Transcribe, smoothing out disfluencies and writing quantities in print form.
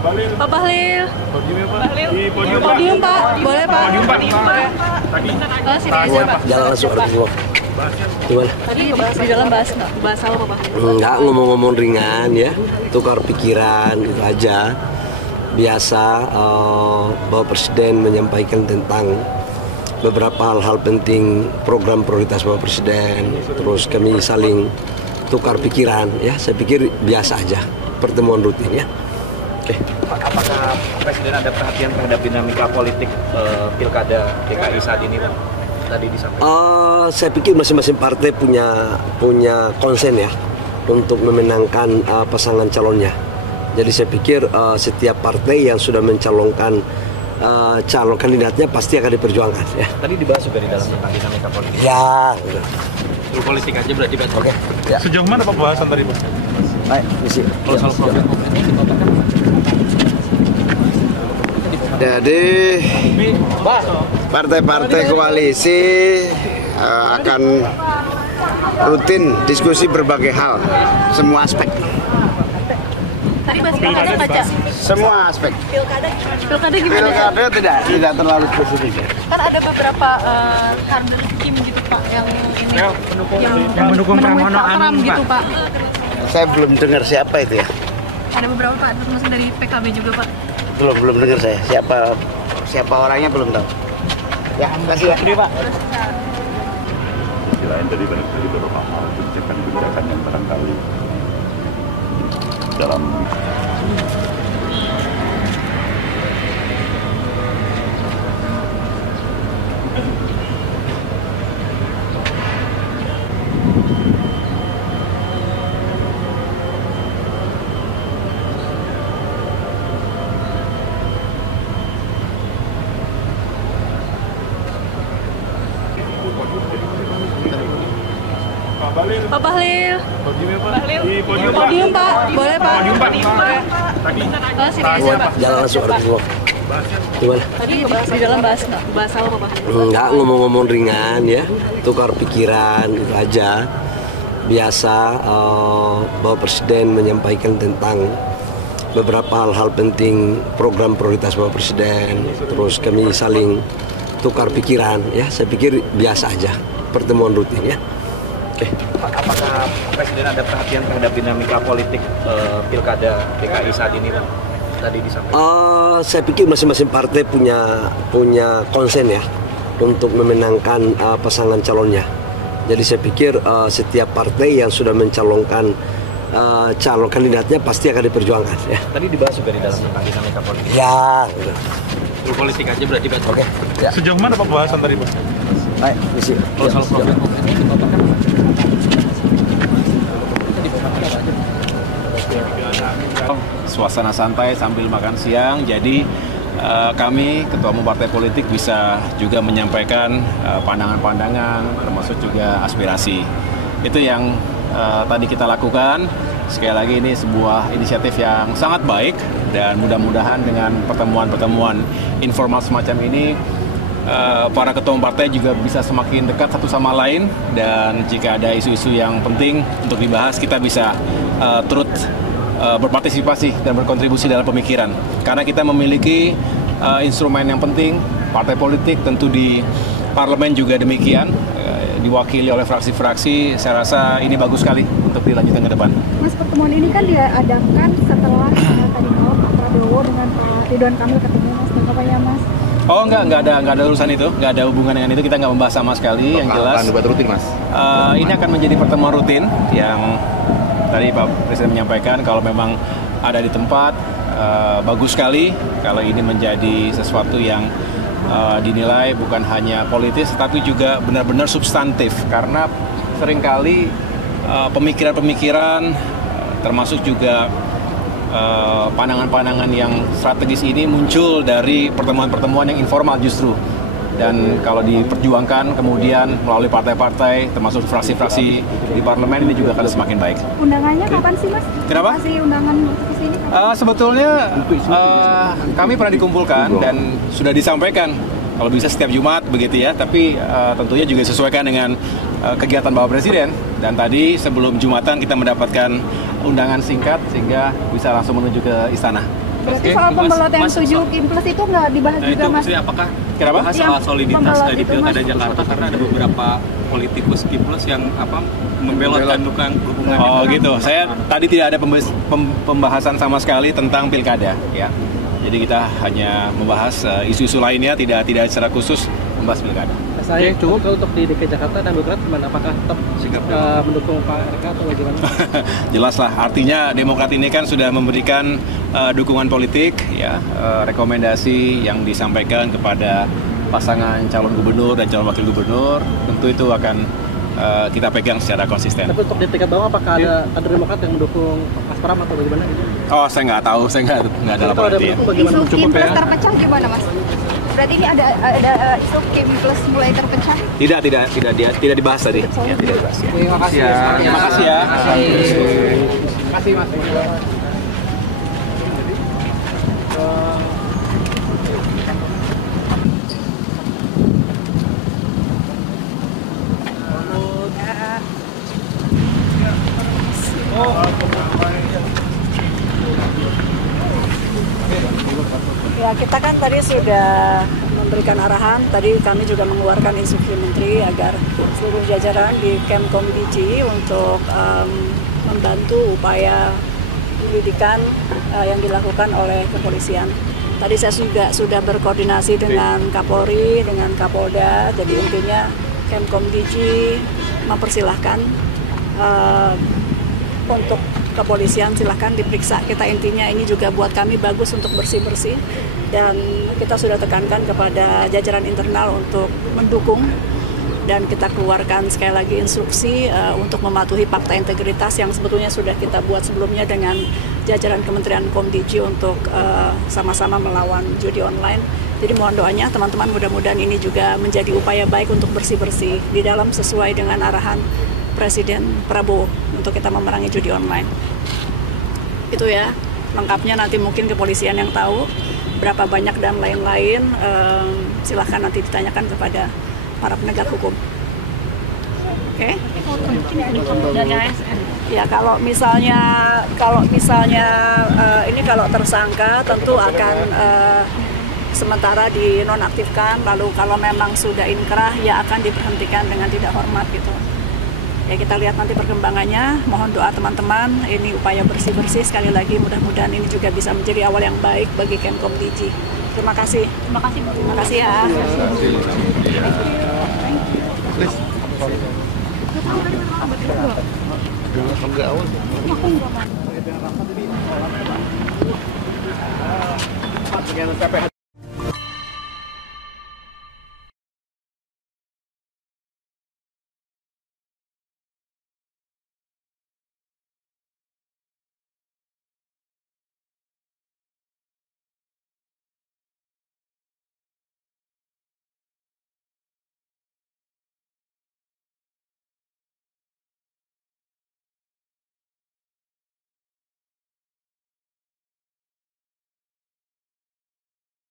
Pak Bahlil. Podium Pak, boleh Pak. Sini aja Pak. Jalan langsung ada semua. Gimana? Tadi di dalam bahas apa Pak? Enggak, ngomong-ngomong ringan ya, tukar pikiran itu aja. Biasa Bapak Presiden menyampaikan tentang beberapa hal-hal penting program prioritas Bapak Presiden. Terus kami saling tukar pikiran ya. Saya pikir biasa aja pertemuan rutin ya. Oke. Apakah Presiden ada perhatian terhadap dinamika politik pilkada DKI saat ini, Pak? Tadi disampaikan. Saya pikir masing-masing partai punya konsen ya untuk memenangkan pasangan calonnya. Jadi saya pikir setiap partai yang sudah mencalonkan calon kandidatnya pasti akan diperjuangkan ya. Tadi dibahas juga di dalam tentang dinamika politik. Ya. Soal politik aja berarti Pak. Oke. Ya. Sejauh mana pembahasan tadi Pak? Baik, misi. Kalau soal problem Jadi partai-partai koalisi akan rutin diskusi berbagai hal, semua aspek. Tadi bahas pilkada baca. Semua aspek. Pilkada gimana? Pilkada tidak terlalu spesifik. Kan ada beberapa kader Kim gitu Pak yang ini yang mendukung Pramono Pak Pram gitu Pak. Saya belum dengar siapa itu ya. Ada beberapa Pak, termasuk dari PKB juga Pak. Belum dengar saya. Siapa orangnya belum tahu. Ya, makasih ya. Pak. Selain dari beberapa hal kebijakan yang barangkali dalam Pak Bahlil. Podium Pak, boleh Pak. Sini aja Pak. Jalan langsung ada semua. Gimana? Tadi di dalam bahas apa Pak? Enggak, ngomong-ngomong ringan ya, tukar pikiran itu aja. Biasa Bapak Presiden menyampaikan tentang beberapa hal-hal penting program prioritas Bapak Presiden. Terus kami saling tukar pikiran ya. Saya pikir biasa aja pertemuan rutin ya. Oke. Apakah Presiden ada perhatian terhadap dinamika politik pilkada DKI saat ini, Pak? Tadi disampaikan. Saya pikir masing-masing partai punya konsen ya untuk memenangkan pasangan calonnya. Jadi saya pikir setiap partai yang sudah mencalonkan calon kandidatnya pasti akan diperjuangkan ya. Tadi dibahas juga di dalam tentang dinamika politik. Ya. Soal politik aja berarti Pak. Oke. Ya. sejauh mana pembahasan tadi Pak? Baik, misi. Kalau soal problem suasana santai sambil makan siang, jadi kami ketua umum partai politik bisa juga menyampaikan pandangan-pandangan termasuk juga aspirasi. Itu yang tadi kita lakukan. Sekali lagi ini sebuah inisiatif yang sangat baik dan mudah-mudahan dengan pertemuan-pertemuan informal semacam ini para ketua umum partai juga bisa semakin dekat satu sama lain, dan jika ada isu-isu yang penting untuk dibahas kita bisa turut berpartisipasi dan berkontribusi dalam pemikiran. Karena kita memiliki instrumen yang penting, partai politik tentu di parlemen juga demikian, diwakili oleh fraksi-fraksi. Saya rasa ini bagus sekali untuk dilanjutkan ke depan. Mas, pertemuan ini kan diadakan setelah tadi malam Pak Prabowo dengan Pak Ridwan Kamil ketemu, Mas, tanggapannya Mas? Oh enggak ada urusan itu, enggak ada hubungan dengan itu, kita nggak membahas sama sekali. Yang jelas rutin Mas. Ini akan menjadi pertemuan rutin yang tadi Pak Presiden menyampaikan kalau memang ada di tempat, bagus sekali kalau ini menjadi sesuatu yang dinilai bukan hanya politis tapi juga benar-benar substantif, karena seringkali pemikiran-pemikiran termasuk juga pandangan-pandangan yang strategis ini muncul dari pertemuan-pertemuan yang informal justru. Dan kalau diperjuangkan kemudian melalui partai-partai termasuk fraksi-fraksi di parlemen, ini juga akan semakin baik. Undangannya kapan sih, Mas? Kenapa? Masih undangan untuk ke sini? Sebetulnya kami pernah dikumpulkan dan sudah disampaikan kalau bisa setiap Jumat begitu ya, tapi tentunya juga disesuaikan dengan kegiatan Bapak Presiden. Dan tadi sebelum Jumatan kita mendapatkan undangan singkat sehingga bisa langsung menuju ke istana. Berarti soal pembelot yang 7 Kim Plus itu nggak dibahas juga, Mas? Apakah Kenapa? bahas soal soliditas di itu, Pilkada Mas. Jakarta karena ada beberapa politikus Kim Plus yang membelotkan hubungan. Oh gitu. Saya tadi tidak ada pembahasan sama sekali tentang pilkada, ya. Jadi kita hanya membahas isu-isu lainnya, tidak secara khusus membahas pilkada. Saya cukup untuk di DKI Jakarta dan Demokrat apakah tetap mendukung Pak RK atau bagaimana? Jelaslah, artinya Demokrat ini kan sudah memberikan dukungan politik, ya, rekomendasi yang disampaikan kepada pasangan calon gubernur dan calon wakil gubernur, tentu itu akan kita pegang secara konsisten. Tapi untuk di tingkat bawah apakah ada kader Demokrat yang mendukung Mas Pram atau bagaimana gitu? Oh, saya nggak tahu, saya nggak ada laporan itu ya. Isu Kim Plus terpecah gimana, Mas? Berarti ini ada isu Kim Plus mulai terpecah? Tidak dibahas tadi. Ya, tidak dibahas. Ya. Terima kasih ya. Terima kasih ya. Terima kasih Mas. Ya, kita kan tadi sudah memberikan arahan, tadi kami juga mengeluarkan instruksi menteri agar seluruh jajaran di Kemkom DG untuk membantu upaya penyidikan yang dilakukan oleh kepolisian. Tadi saya juga sudah berkoordinasi dengan Kapolri, dengan Kapolda, jadi intinya Kemkom DG mempersilahkan untuk kepolisian silahkan diperiksa. Kita intinya ini juga buat kami bagus untuk bersih-bersih, dan kita sudah tekankan kepada jajaran internal untuk mendukung, dan kita keluarkan sekali lagi instruksi untuk mematuhi fakta integritas yang sebetulnya sudah kita buat sebelumnya dengan jajaran Kementerian Komdiji untuk sama-sama melawan judi online. Jadi mohon doanya teman-teman, mudah-mudahan ini juga menjadi upaya baik untuk bersih-bersih di dalam sesuai dengan arahan Presiden Prabowo untuk kita memerangi judi online. Itu ya, lengkapnya nanti mungkin kepolisian yang tahu berapa banyak dan lain-lain, silahkan nanti ditanyakan kepada para penegak hukum. Oke? Dari ASN. Ya, kalau misalnya ini kalau tersangka tentu akan sementara dinonaktifkan, lalu kalau memang sudah inkrah ya akan diberhentikan dengan tidak hormat gitu. Ya, kita lihat nanti perkembangannya. Mohon doa teman-teman, ini upaya bersih-bersih sekali lagi, mudah-mudahan ini juga bisa menjadi awal yang baik bagi Kemkom DG. Terima kasih. Terima kasih, Bu. Terima kasih ya. PPH